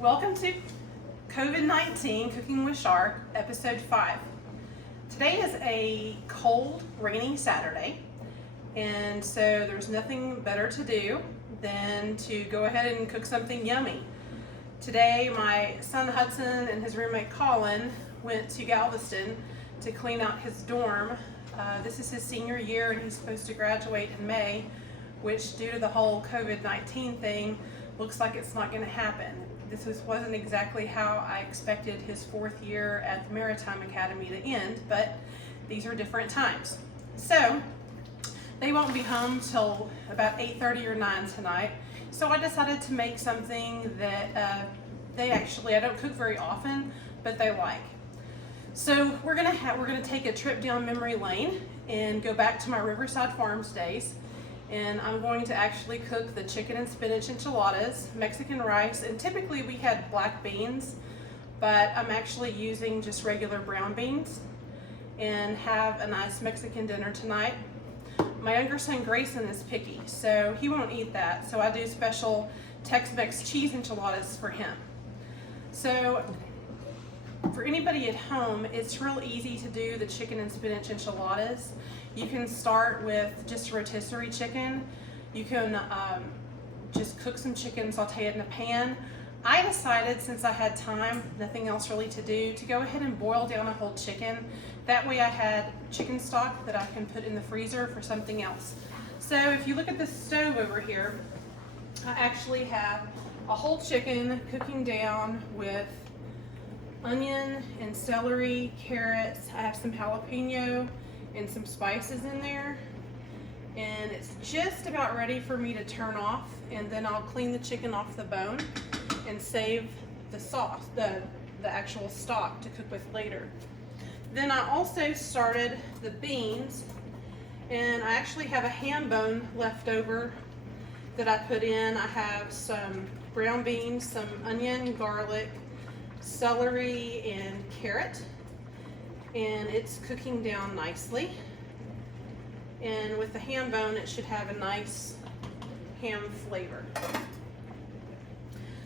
Welcome to COVID-19 Cooking with Char, episode 5. Today is a cold, rainy Saturday, and so there's nothing better to do than to go ahead and cook something yummy. Today, my son Hudson and his roommate Colin went to Galveston to clean out his dorm. This is his senior year, and he's supposed to graduate in May, which, due to the whole COVID-19 thing, looks like it's not going to happen. This wasn't exactly how I expected his 4th year at the Maritime Academy to end, but these are different times. So they won't be home till about 8:30 or 9 tonight. So I decided to make something that I don't cook very often, but they like. So we're gonna take a trip down memory lane and go back to my Riverside Farms days. And I'm going to actually cook the chicken and spinach enchiladas, Mexican rice, and typically we had black beans, but I'm actually using just regular brown beans, and have a nice Mexican dinner tonight. My younger son Grayson is picky, so he won't eat that, so I do special Tex-Mex cheese enchiladas for him. So for anybody at home, it's real easy to do the chicken and spinach enchiladas. You can start with just rotisserie chicken. You can just cook some chicken, saute it in a pan. I decided, since I had time, nothing else really to do, to go ahead and boil down a whole chicken. That way I had chicken stock that I can put in the freezer for something else. So if you look at this stove over here, I actually have a whole chicken cooking down with onion and celery, carrots. I have some jalapeno and some spices in there, and it's just about ready for me to turn off, and then I'll clean the chicken off the bone and save the sauce, the actual stock, to cook with later. Then I also started the beans, and I actually have a ham bone left over that I put in. I have some brown beans, some onion, garlic, celery, and carrot, and it's cooking down nicely. And with the ham bone, it should have a nice ham flavor.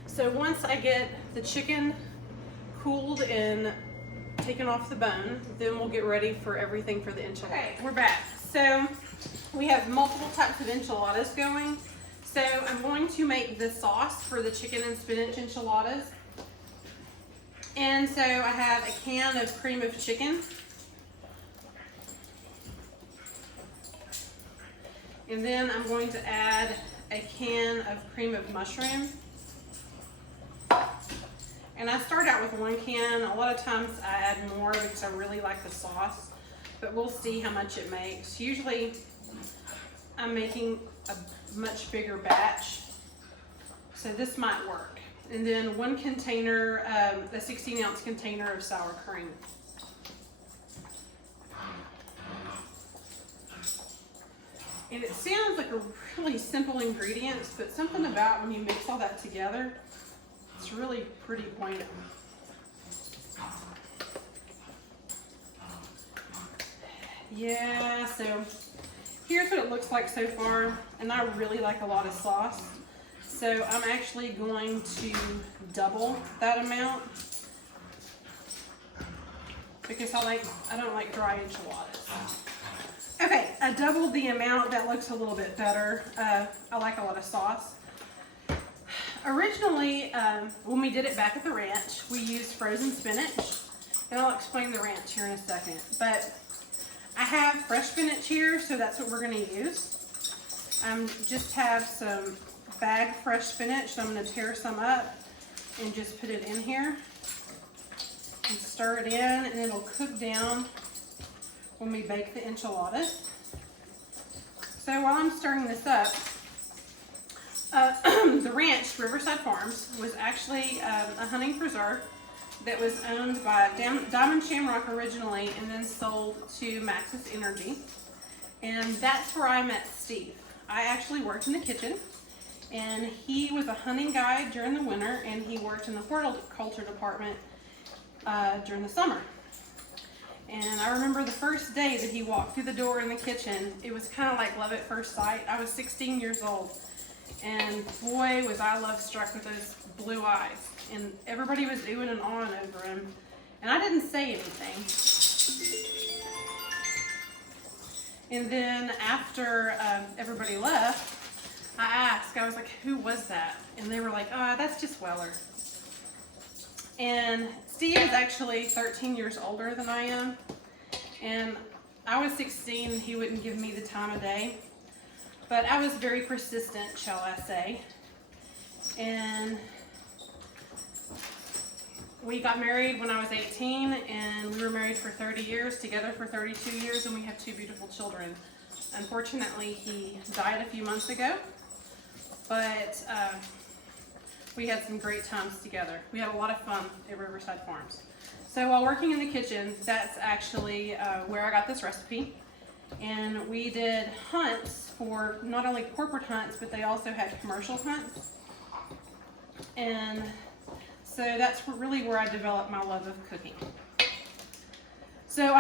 So once I get the chicken cooled and taken off the bone, then we'll get ready for everything for the enchiladas. Okay, we're back. So we have multiple types of enchiladas going. So I'm going to make the sauce for the chicken and spinach enchiladas. And so I have a can of cream of chicken. And then I'm going to add a can of cream of mushroom. And I start out with 1 can. A lot of times I add more because I really like the sauce, but we'll see how much it makes. Usually I'm making a much bigger batch, so this might work. And then 1 container, a 16-ounce container of sour cream. And it sounds like a really simple ingredients, but something about when you mix all that together, it's really pretty poignant. Yeah, so here's what it looks like so far, and I really like a lot of sauce. So I'm actually going to double that amount because I don't like dry enchiladas. Okay, I doubled the amount. That looks a little bit better. I like a lot of sauce. Originally, when we did it back at the ranch, we used frozen spinach, and I'll explain the ranch here in a second. But I have fresh spinach here, so that's what we're going to use. Just have some bagged fresh spinach, so I'm going to tear some up and just put it in here and stir it in, and it'll cook down when we bake the enchiladas. So while I'm stirring this up, the ranch, Riverside Farms, was actually a hunting preserve that was owned by Diamond Shamrock originally, and then sold to Maxis Energy. And that's where I met Steve. I actually worked in the kitchen, and he was a hunting guide during the winter, and he worked in the horticulture department during the summer. And I remember the first day that he walked through the door in the kitchen, it was kind of like love at first sight. I was 16 years old, And boy, was I love struck with those blue eyes. And everybody was oohing and awing over him. And I didn't say anything. And then after everybody left, I asked, I was like, who was that? And they were like, oh, that's just Weller. And Steve is actually 13 years older than I am. And I was 16 and he wouldn't give me the time of day. But I was very persistent, shall I say. And we got married when I was 18, and we were married for 30 years, together for 32 years, and we have 2 beautiful children. Unfortunately, he died a few months ago, but we had some great times together. We had a lot of fun at Riverside Farms. So while working in the kitchen, that's actually where I got this recipe. And we did hunts for not only corporate hunts, but they also had commercial hunts. And so that's really where I developed my love of cooking. So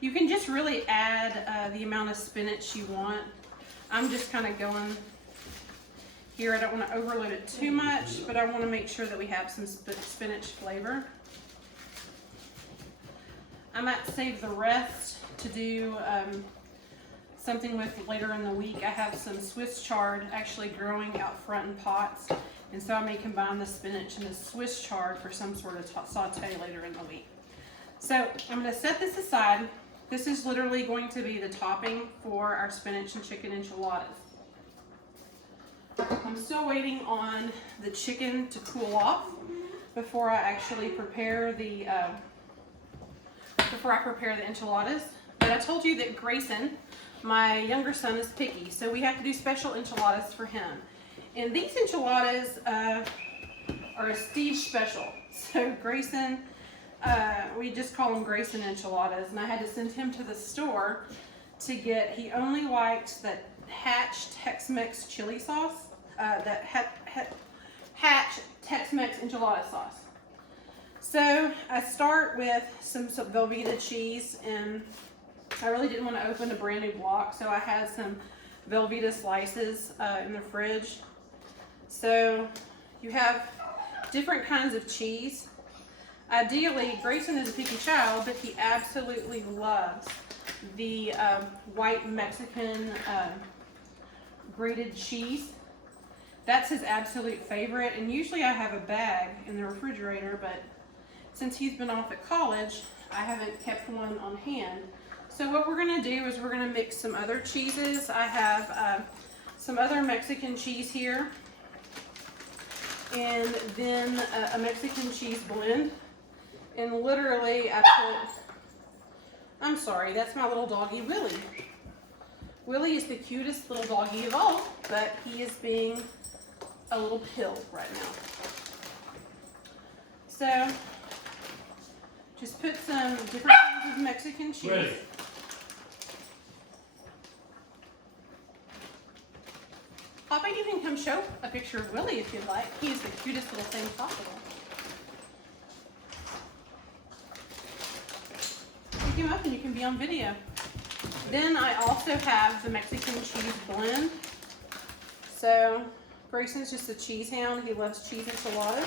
you can just really add the amount of spinach you want. I'm just kind of going here. I don't want to overload it too much, but I want to make sure that we have some spinach flavor. I might save the rest to do something with later in the week. I have some Swiss chard actually growing out front in pots, and so I may combine the spinach and the Swiss chard for some sort of saute later in the week. So I'm going to set this aside. This is literally going to be the topping for our spinach and chicken enchiladas. I'm still waiting on the chicken to cool off before I actually prepare the enchiladas. But I told you that Grayson, my younger son, is picky, so we have to do special enchiladas for him. And these enchiladas are a Steve special. So Grayson, we just call them Grayson enchiladas, and I had to send him to the store to get, he only liked that Hatch Tex-Mex chili sauce, that Hatch Tex-Mex enchilada sauce. So I start with some Velveeta cheese, and I really didn't want to open a brand new block, so I had some Velveeta slices in the fridge. So you have different kinds of cheese. Ideally, Grayson is a picky child, but he absolutely loves the white Mexican grated cheese. That's his absolute favorite, and usually I have a bag in the refrigerator, but since he's been off at college, I haven't kept one on hand. So what we're going to do is we're going to mix some other cheeses. I have some other Mexican cheese here, and then a Mexican cheese blend. And literally I put, I'm sorry, that's my little doggy Willie. Willie is the cutest little doggy of all, but he is being a little pill right now. So just put some different kinds of Mexican cheese. Ready. Papa, you can come show a picture of Willie if you'd like. He is the cutest little thing possible. Pick him up and you can be on video. Then I also have the Mexican cheese blend. So Grayson's just a cheese hound. He loves cheese enchiladas.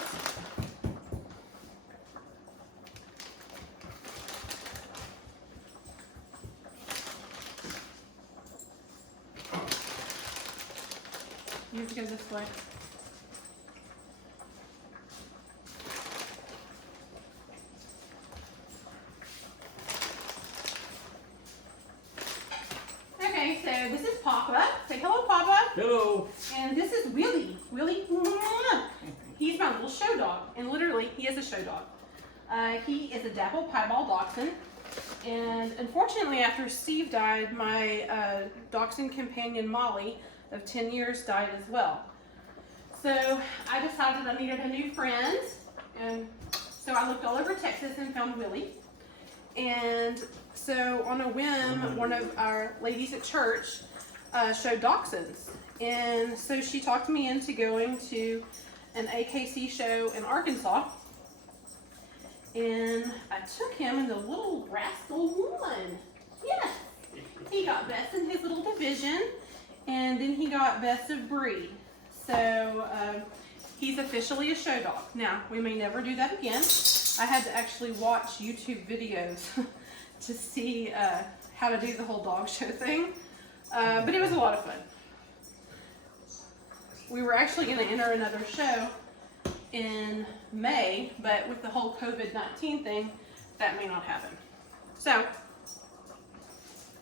You have to go this way. Okay, so this is Papa. Say hello, Papa. Hello. And this is Willie. Willie, he's my little show dog. And literally, he is a show dog. He is a dapple piebald dachshund. And unfortunately, after Steve died, my dachshund companion, Molly, of 10 years, died as well. So I decided I needed a new friend. And so I looked all over Texas and found Willie. And so on a whim, one of our ladies at church showed dachshunds. And so she talked me into going to an AKC show in Arkansas. And I took him, and the little rascal won. Yes, he got best in his little division. And then he got best of breed. So he's officially a show dog. Now, we may never do that again. I had to actually watch YouTube videos to see how to do the whole dog show thing. But it was a lot of fun. We were actually going to enter another show in May, but with the whole COVID-19 thing, that may not happen. So,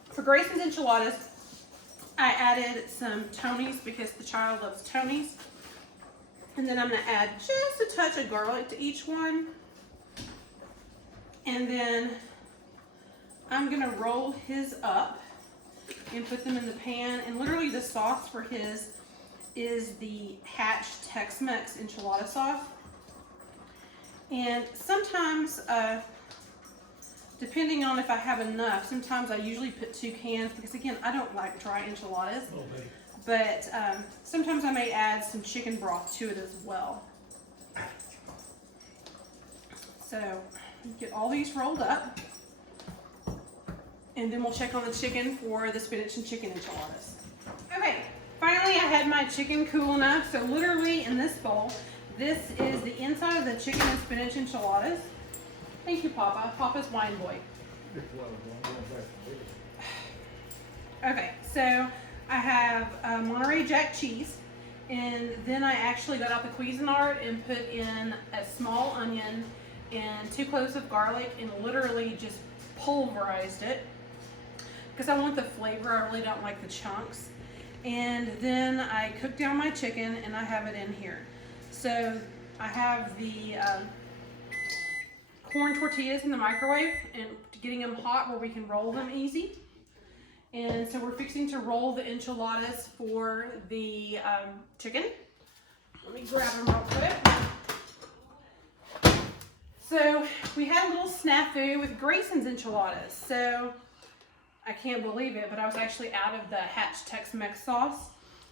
for Grayson's Enchiladas, I added some Tonys because the child loves Tonys. And then I'm going to add just a touch of garlic to each one. And then I'm going to roll his up and put them in the pan. And literally the sauce for his is the Hatch Tex-Mex enchilada sauce. And sometimes, depending on if I have enough, sometimes I usually put 2 cans because again, I don't like dry enchiladas. Okay. But sometimes I may add some chicken broth to it as well. So get all these rolled up. And then we'll check on the chicken for the spinach and chicken enchiladas. Okay, finally I had my chicken cool enough. So literally in this bowl, this is the inside of the chicken and spinach enchiladas. Thank you, Papa. Papa's wine boy. Okay, so I have Monterey Jack cheese, and then I actually got out the Cuisinart and put in a small onion and 2 cloves of garlic and literally just pulverized it because I want the flavor. I really don't like the chunks. And then I cooked down my chicken and I have it in here. So I have the corn tortillas in the microwave and getting them hot where we can roll them easy. And so we're fixing to roll the enchiladas for the chicken. Let me grab them real quick. So we had a little snafu with Grayson's enchiladas. So I can't believe it, but I was actually out of the Hatch Tex-Mex sauce.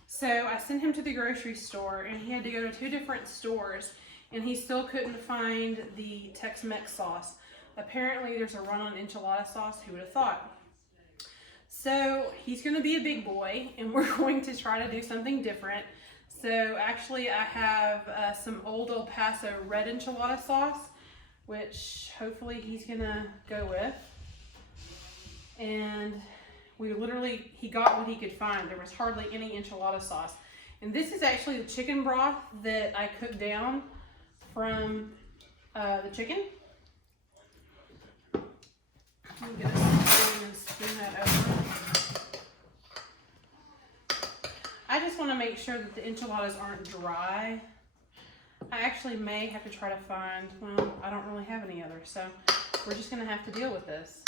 So I sent him to the grocery store and he had to go to 2 different stores and he still couldn't find the Tex-Mex sauce. Apparently there's a run on enchilada sauce, who would have thought? So he's gonna be a big boy and we're going to try to do something different. So actually I have some Old El Paso red enchilada sauce, which hopefully he's gonna go with. And he got what he could find. There was hardly any enchilada sauce. And this is actually the chicken broth that I cooked down from the chicken. Let me get a spoon and spoon that over. I just want to make sure that the enchiladas aren't dry. I actually may have to try to find, well, I don't really have any others, so we're just going to have to deal with this.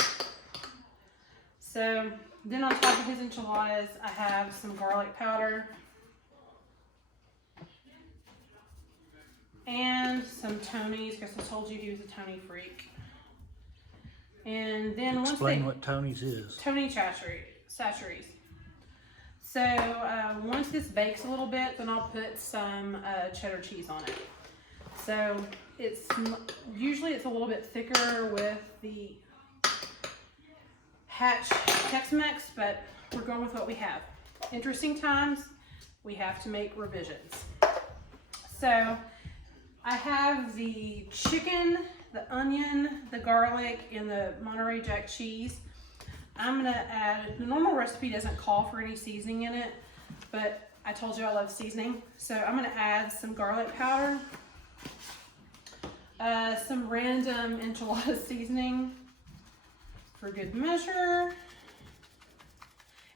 So then on top of his enchiladas, I have some garlic powder and some Tonys, because I told you he was a Tony freak. And then Explain what Tony's is. Tony Chachere's. So once this bakes a little bit, then I'll put some cheddar cheese on it. So usually it's a little bit thicker with the Hatch Tex-Mex, but we're going with what we have. Interesting times, we have to make revisions. So I have the chicken, the onion, the garlic, and the Monterey Jack cheese. I'm gonna add, the normal recipe doesn't call for any seasoning in it, but I told you I love seasoning. So I'm gonna add some garlic powder, some random enchilada seasoning for good measure.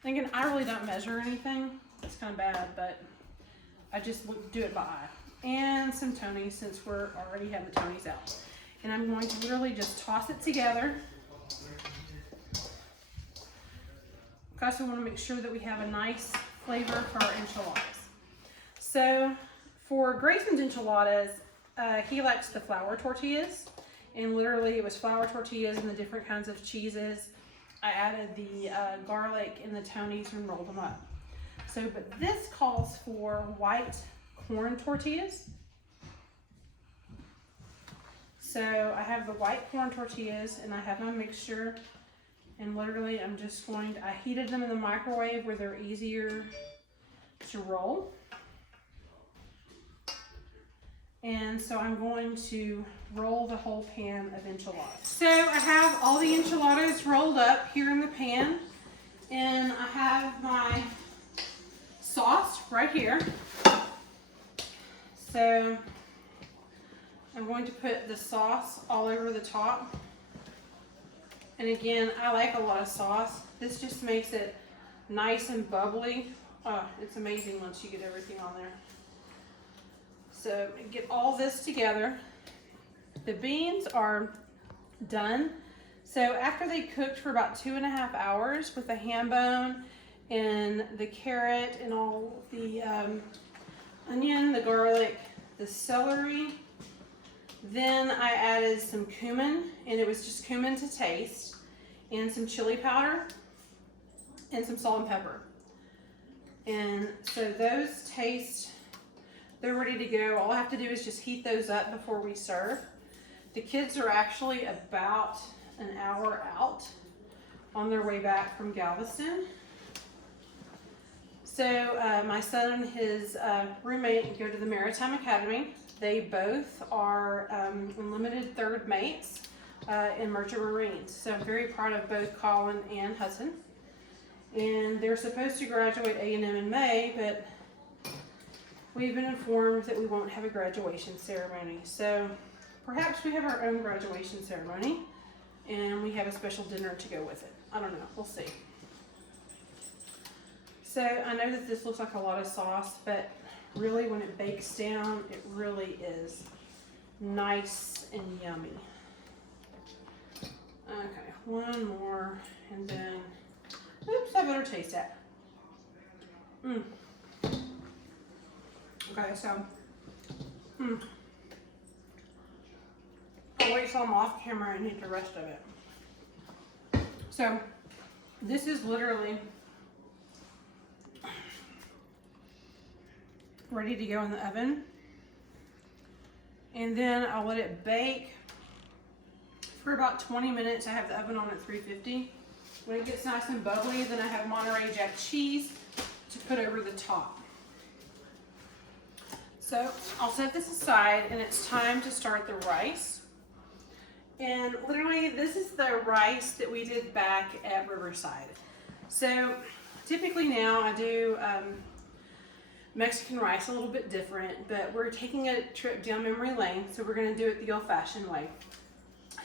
And again, I really don't measure anything. It's kind of bad, but I just do it by eye. And some Tonys, since we're already have the Tonys out. And I'm going to literally just toss it together. Because we want to make sure that we have a nice flavor for our enchiladas. So for Grayson's enchiladas, he likes the flour tortillas. And literally it was flour tortillas and the different kinds of cheeses. I added the garlic and the Tonys and rolled them up. So, but this calls for white corn tortillas. So I have the white corn tortillas and I have my mixture, and literally I'm just I heated them in the microwave where they're easier to roll. And so I'm going to roll the whole pan of enchiladas. So I have all the enchiladas rolled up here in the pan, and I have my sauce right here. So I'm going to put the sauce all over the top. And again, I like a lot of sauce. This just makes it nice and bubbly. Oh, it's amazing once you get everything on there. So get all this together. The beans are done. So after they cooked for about 2.5 hours with the ham bone and the carrot and all the onion, the garlic, the celery, then I added some cumin, and it was just cumin to taste, and some chili powder and some salt and pepper. And so those taste, they're ready to go. All I have to do is just heat those up before we serve. The kids are actually about an hour out on their way back from Galveston. So my son and his roommate go to the Maritime Academy. They both are unlimited third mates in Merchant Marines. So I'm very proud of both Colin and Hudson. And they're supposed to graduate A&M in May, but we've been informed that we won't have a graduation ceremony. So perhaps we have our own graduation ceremony and we have a special dinner to go with it. I don't know, we'll see. So I know that this looks like a lot of sauce, but really when it bakes down, it really is nice and yummy. Okay, one more, and then, oops, I better taste that. Okay, so, I'll wait till I'm off camera and eat the rest of it. So, this is literally ready to go in the oven. And then I'll let it bake for about 20 minutes. I have the oven on at 350. When it gets nice and bubbly, then I have Monterey Jack cheese to put over the top. So I'll set this aside, and it's time to start the rice. And literally, this is the rice that we did back at Riverside. So typically now I do Mexican rice a little bit different, but we're taking a trip down memory lane, so we're going to do it the old-fashioned way.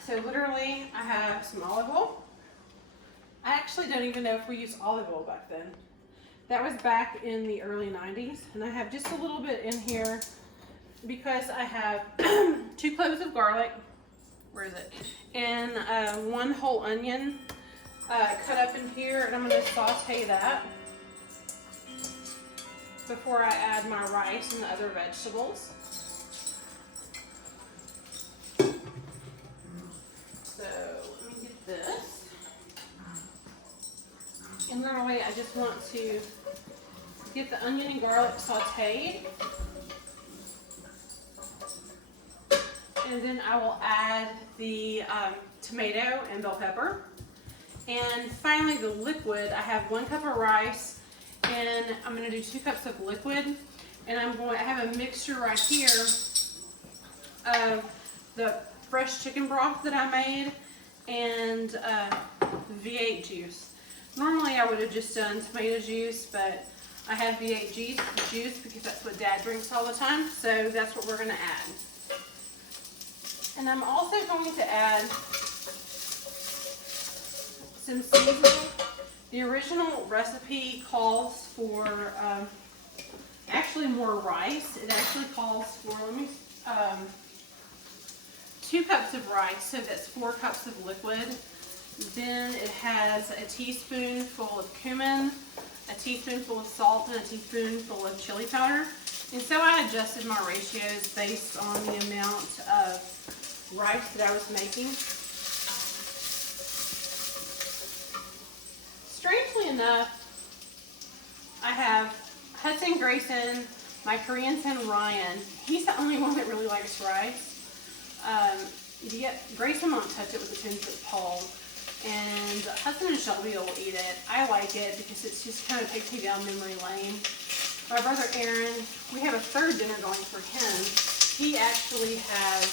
So literally, I have some olive oil. I actually don't even know if we used olive oil back then. That was back in the early 90s, and I have just a little bit in here because I have 2 cloves of garlic, where is it, and 1 whole onion cut up in here, and I'm going to saute that before I add my rice and the other vegetables. So let me get this. And literally I just want to get the onion and garlic sauteed. And then I will add the tomato and bell pepper. And finally the liquid, I have 1 cup of rice, and I'm going to do 2 cups of liquid, and I have a mixture right here of the fresh chicken broth that I made and V8 juice. Normally I would have just done tomato juice, but I have V8 juice because that's what Dad drinks all the time, so that's what we're going to add. And I'm also going to add some seasoning. The original recipe calls for actually more rice. It actually calls for 2 cups of rice, so that's 4 cups of liquid. Then it has a teaspoonful of cumin, a teaspoonful of salt, and a teaspoonful of chili powder. And so I adjusted my ratios based on the amount of rice that I was making. Strangely enough, I have Hudson Grayson, my Korean son Ryan. He's the only one that really likes rice. Grayson won't touch it with a 10-foot pole. And Hudson and Shelby will eat it. I like it because it's just kind of takes me down memory lane. My brother Aaron, we have a third dinner going for him. He actually has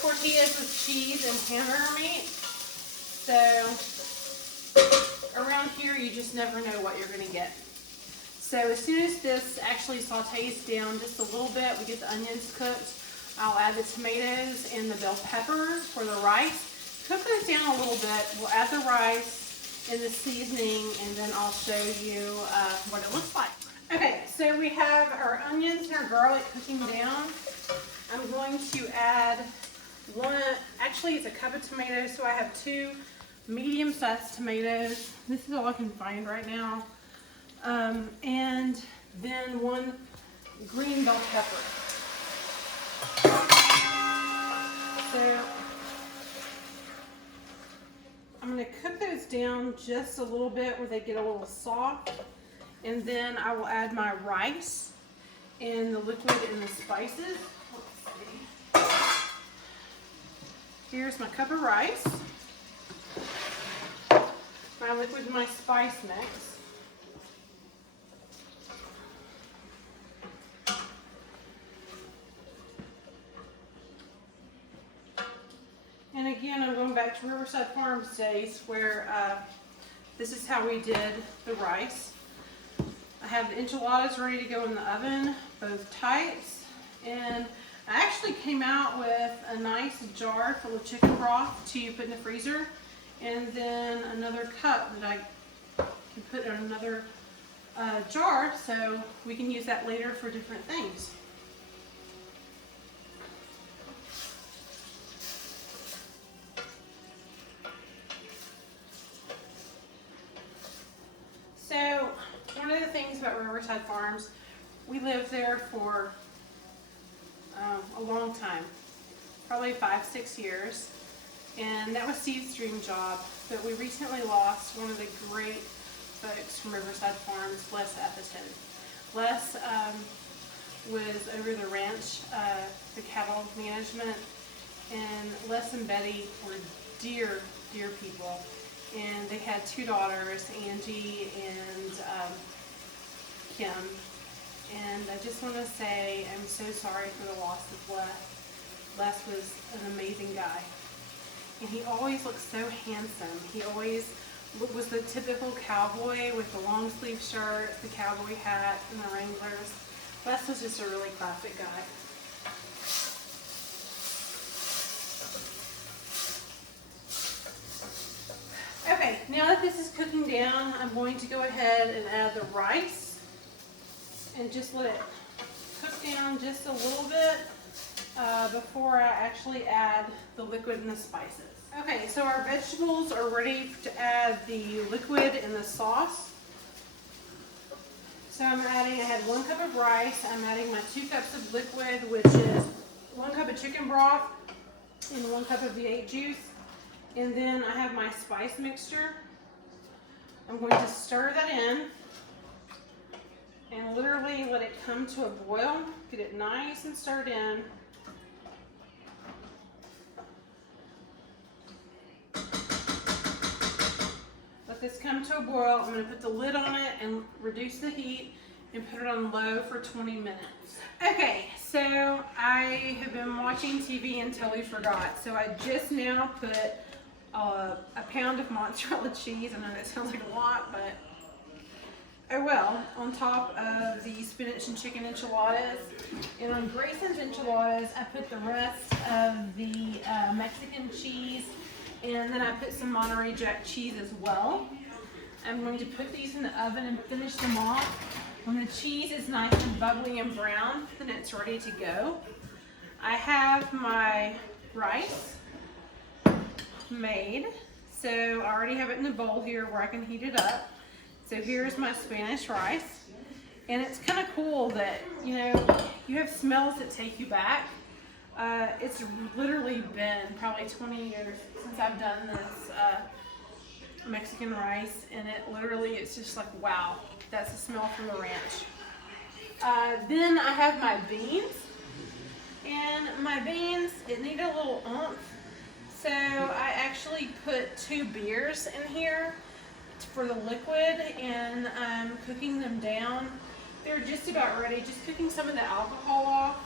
tortillas with cheese and hamburger meat. So around here, you just never know what you're going to get. So as soon as this actually sautés down just a little bit, we get the onions cooked, I'll add the tomatoes and the bell pepper for the rice. Cook those down a little bit. We'll add the rice and the seasoning, and then I'll show you what it looks like. Okay, so we have our onions and our garlic cooking down. I'm going to add actually it's a cup of tomatoes, so I have 2 medium-sized tomatoes. This is all I can find right now. And then 1 green bell pepper. So I'm going to cook those down just a little bit where they get a little soft, and then I will add my rice and the liquid and the spices. Let's see. Here's my cup of rice, my liquid and my spice mix. And again, I'm going back to Riverside Farms days where this is how we did the rice. I have the enchiladas ready to go in the oven, both types. And I actually came out with a nice jar full of chicken broth to put in the freezer. And then another cup that I can put in another jar so we can use that later for different things. So, one of the things about Riverside Farms, we lived there for a long time, probably 5-6 years, and that was Steve's dream job. But we recently lost one of the great folks from Riverside Farms, Les Epperton. Les was over the ranch, the cattle management, and Les and Betty were dear, dear people. And they had 2 daughters, Angie and Kim. And I just want to say I'm so sorry for the loss of Les. Les was an amazing guy. And he always looked so handsome. He always was the typical cowboy with the long sleeve shirt, the cowboy hat, and the Wranglers. Les was just a really classic guy. Okay, now that this is cooking down, I'm going to go ahead and add the rice and just let it cook down just a little bit before I actually add the liquid and the spices. Okay, so our vegetables are ready to add the liquid and the sauce. So I had 1 cup of rice. I'm adding my 2 cups of liquid, which is 1 cup of chicken broth and 1 cup of V8 juice. And then I have my spice mixture. I'm going to stir that in and literally let it come to a boil. Get it nice and stirred in. Let this come to a boil. I'm going to put the lid on it and reduce the heat and put it on low for 20 minutes. Okay, so I have been watching TV and totally forgot. So I just now put a pound of mozzarella cheese. I know that sounds like a lot, but oh well, on top of the spinach and chicken enchiladas. And on Grayson's enchiladas, I put the rest of the Mexican cheese, and then I put some Monterey Jack cheese as well. I'm going to put these in the oven and finish them off. When the cheese is nice and bubbly and brown, then it's ready to go. I have my rice made, so I already have it in a bowl here where I can heat it up. So here's my Spanish rice, and it's kind of cool that you have smells that take you back. It's literally been probably 20 years since I've done this Mexican rice, and it's just like, wow, that's the smell from the ranch. Then I have my beans, and my beans, it needed a little oomph. So I actually put 2 beers in here for the liquid and cooking them down. They're just about ready, just cooking some of the alcohol off.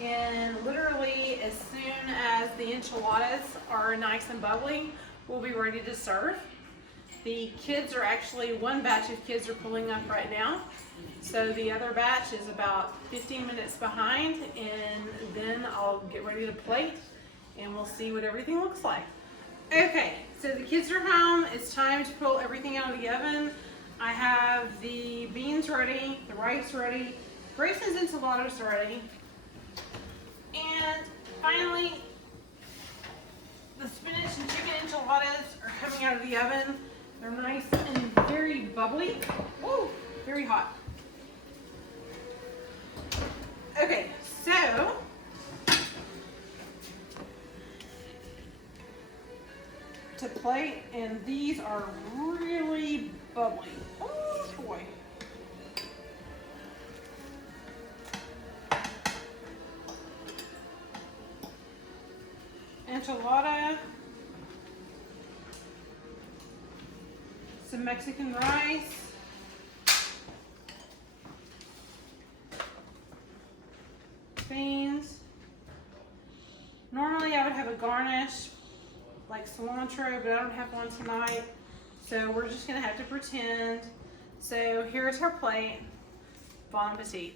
And literally as soon as the enchiladas are nice and bubbly, we'll be ready to serve. The kids are actually, one batch of kids are pulling up right now. So the other batch is about 15 minutes behind, and then I'll get ready to plate and we'll see what everything looks like. Okay, so the kids are home. It's time to pull everything out of the oven. I have the beans ready, the rice ready, Grayson's enchiladas ready, and finally the spinach and chicken enchiladas are coming out of the oven. They're nice and very bubbly. Woo, very hot. Okay, so to plate, and these are really bubbly. Oh boy. Enchilada, some Mexican rice, beans. Normally I would have a garnish like cilantro, but I don't have one tonight, so we're just gonna have to pretend. So here's our plate. Bon appetit.